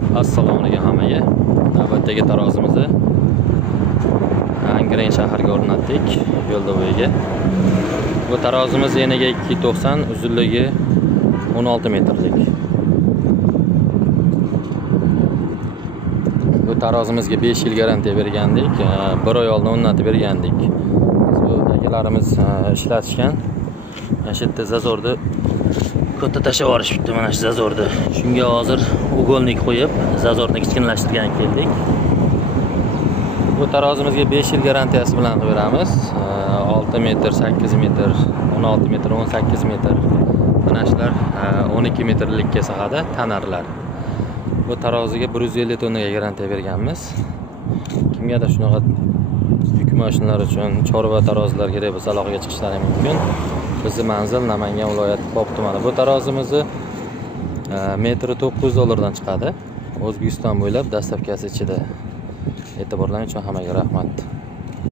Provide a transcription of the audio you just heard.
Assalomu alaykum hammaga. Navbatdagi tarozimizni Angren shaharga o'rnatdik, yo'lda bo'yiga. Bu tarozimiz eniga 290, uzunligi 16 metrlik. Bu tarozimizga 5 yil garantiya bergandik, 1 oy oldin o'rnatib bergandik. Biz bu akalarimiz ishlatishgan. Mana shu yerda zazorni katta tashlab yuborishibdi, mana shu zazorni. Shunga hozir ugolnik qo'yib, zazorni kichkinlashtirgan keldik. Bu tarozimizga 5 yil garantiyasi bilan beramiz. 6 metr, 8 metr, 16 metr, 18 metr. Mana shular 12 metrlikka sig'adi tanarlar. Bu taroziga 150 tonnaga garantiya berganmiz. Kimgadir shunaqa yuk mashinalar uchun chorva tarozilar kerak bo'lsa aloqaga chiqishlari mumkin. Bizning manzil Namangan viloyati Pop tumani. Bu tarozimizni metri $9 chiqadi. O'zbekiston bo'ylab dastavkasi ichida. E'tiborlaringiz uchun hammaga rahmat.